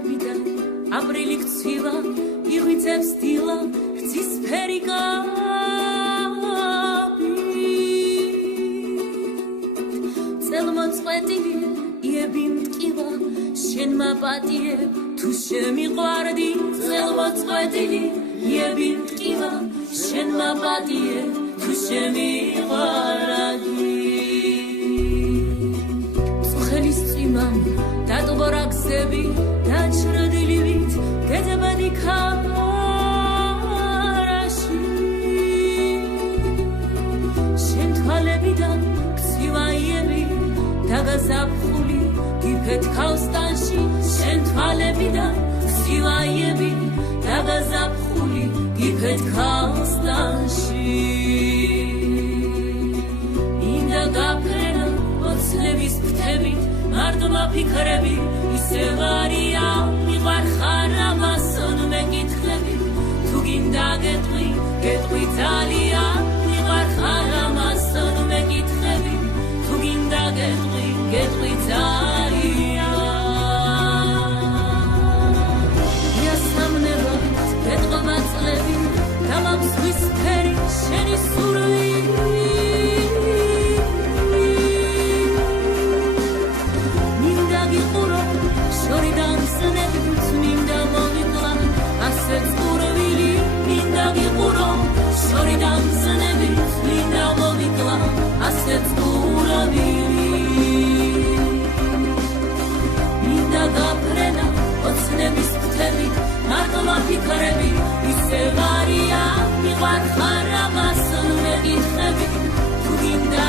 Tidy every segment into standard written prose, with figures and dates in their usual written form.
თვალებიდან აპრილი გცვივა იღვიძებს დილა რძის ფერი კაპი წელმოწყვეტილი იები მტკივა შენმა პატიე თუ შემიყვარდი წელმოწყვეტილი იები მტკივა შენმა პატიე თუ შემიყვარდი მწუხელის წვიმამ დატბორა გზები დაჩრდილივით გეძებედი ქარაში შენ თვალებიდან გცვივა იები დაგაზაფხული გიფეთ ქავსტანში შენ თვალებიდან გცვივა იები დაგაზაფხული გიფეთ ქავსტანში მინდა გაფრენა ოცნების ფრთები მარტმა ფიქრები ისევ არია მიყარ ხარ ამასონ მეკითხები თუ გინდა გეტყვი ძალიან მიყარ ხარ ამასონ მეკითხები თუ გინდა გეტყვი ძალიან იასამნებად გეტყობა წლები დამამსხვის ფერი შენი სურვილი შორიდან სნებით მინდა მოვიკლა ასეც გურვილი მინდა გიყურო შორიდან სნებით მინდა მოვიკლა ასეც გურვილი მინდა გაფრენა ოცნების ფრთებით მარტმა ფიქრები ისევ არია მიყარ ხარ ამასონ მეკითხები თუ გინდა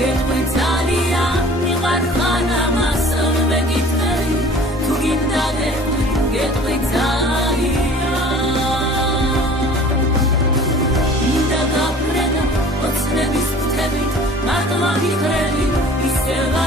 გეტყვი ძალიან მიყარ ხარ ამასონ მეკითხები თუ გინდა გეტყვი ძალიან მინდა გაფრენა ოცნების ფრთებით მარტმა ფიქრები ისევ